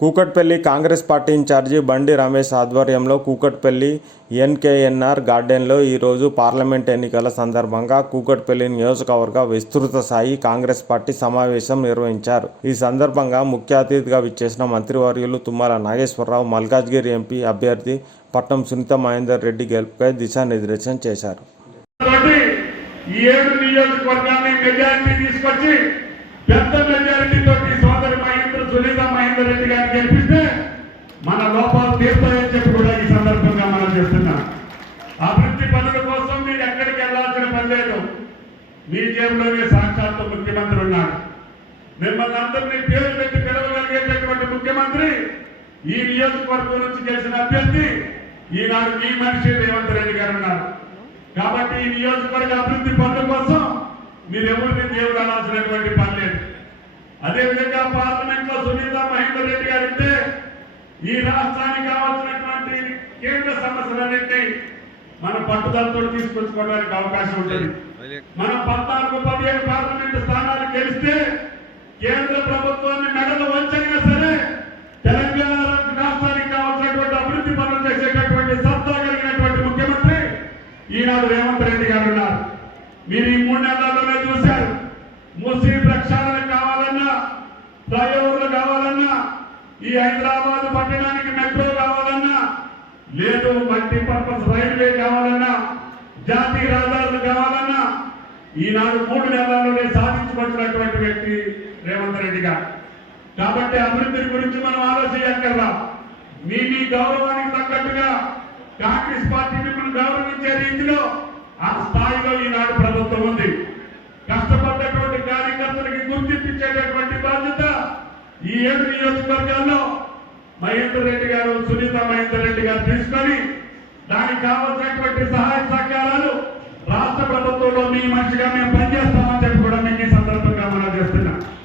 Kukatpally Congress party incharge బండి రమేష్ ఆధ్వర్యంలో కూకట్పల్లి ఎన్కేఎన్ఆర్ గార్డెన్లో ఈరోజు పార్లమెంట్ ఎన్నికల సందర్భంగా కూకట్పల్లి నియోజకవర్గ విస్తృత స్థాయి కాంగ్రెస్ పార్టీ సమావేశం నిర్వహించారు. ఈ సందర్భంగా ముఖ్య అతిథిగా విచ్చేసిన మంత్రివర్యులు తుమ్మల నాగేశ్వరరావు మల్కాజ్గిరి ఎంపీ అభ్యర్థి పట్నం సునీత మహేందర్ రెడ్డి గెలుపుపై దిశానిర్దేశం చేశారు. ఈ ఏడు నియోజకవర్గాన్ని మెజారిటీ తీసుకొచ్చి తీర్తాయని చెప్పి కూడా ఈ సందర్భంగా మనం చేస్తున్నాం అభివృద్ధి పనుల కోసం మీరు ఎక్కడికి వెళ్ళాల్సిన పని లేదు. మీ జేబులోనే సాక్షాత్తు ముఖ్యమంత్రి ఉన్నాడు. మిమ్మల్ని అందరినీ పేరు పెట్టి పిలవగలిగేటటువంటి ముఖ్యమంత్రి ఈ నియోజకవర్గం నుంచి గెలిచిన అభ్యర్థి ఈనాడు మీ మనిషి రేవంత్ రెడ్డి గారు ఉన్నారు. కాబట్టి ఈ నియోజకవర్గ అభివృద్ధి పనుల కోసం మీరు ఎవరిని దేవుడు అనాల్సినటువంటి పని లేదు. అదేవిధంగా పార్లమెంట్లో సునీత మహేందర్ రెడ్డి గారు ఉంటే ఈ రాష్ట్రానికి కావాల్సినటువంటి కేంద్ర సమస్యలన్నింటినీ మన పట్టుదలతో తీసుకొచ్చుకోవడానికి అవకాశం ఉంటుంది. మనం పద్నాలుగు పదిహేడు పార్లమెంటు స్థానాలు గెలిస్తే కేంద్ర ప్రభుత్వాన్ని మెడలు వంచైనా సరే తెలంగాణ రాష్ట్రానికి కావాల్సినటువంటి అభివృద్ధి పనులు చేసేటటువంటి సత్తా కలిగినటువంటి ముఖ్యమంత్రి ఈనాడు రేవంత్ రెడ్డి గారు ఉన్నారు. మీరు ఈ మూడు నెలల్లోనే చూశారు. ముస్లిం ప్రక్షాళన కావాలన్నా ఫ్లైఓవర్లు కావాలన్నా ఈ హైదరాబాద్ పట్టణానికి మెట్రో కావాలన్నా లేదు మల్టీ పర్పస్ రైల్వే కావాలన్నా జాతీయ రహదారులు కావాలన్నా ఈనాడు మూడు నెలల్లోనే సాధించబడినటువంటి వ్యక్తి రేవంత్ రెడ్డి గారు. కాబట్టి అభివృద్ధి గురించి మనం ఆలోచించక్కర్లా. మీ మీ గౌరవానికి తగ్గట్టుగా కాంగ్రెస్ పార్టీని మిమ్మల్ని గౌరవించే రీతిలో ఆ స్థాయిలో ఈనాడు ప్రభుత్వం ఉంది. కష్టపడ్డటువంటి కార్యకర్తలకి గుర్తింపించేటటువంటి బాధ్యత ఈ ఏడు నియోజకవర్గాల్లో మహేందర్ రెడ్డి గారు సునీత మహేందర్ రెడ్డి గారు తీసుకొని దానికి కావలసినటువంటి సహాయ సహకారాలు రాష్ట్ర ప్రభుత్వంలో మీ మనిషిగా మేము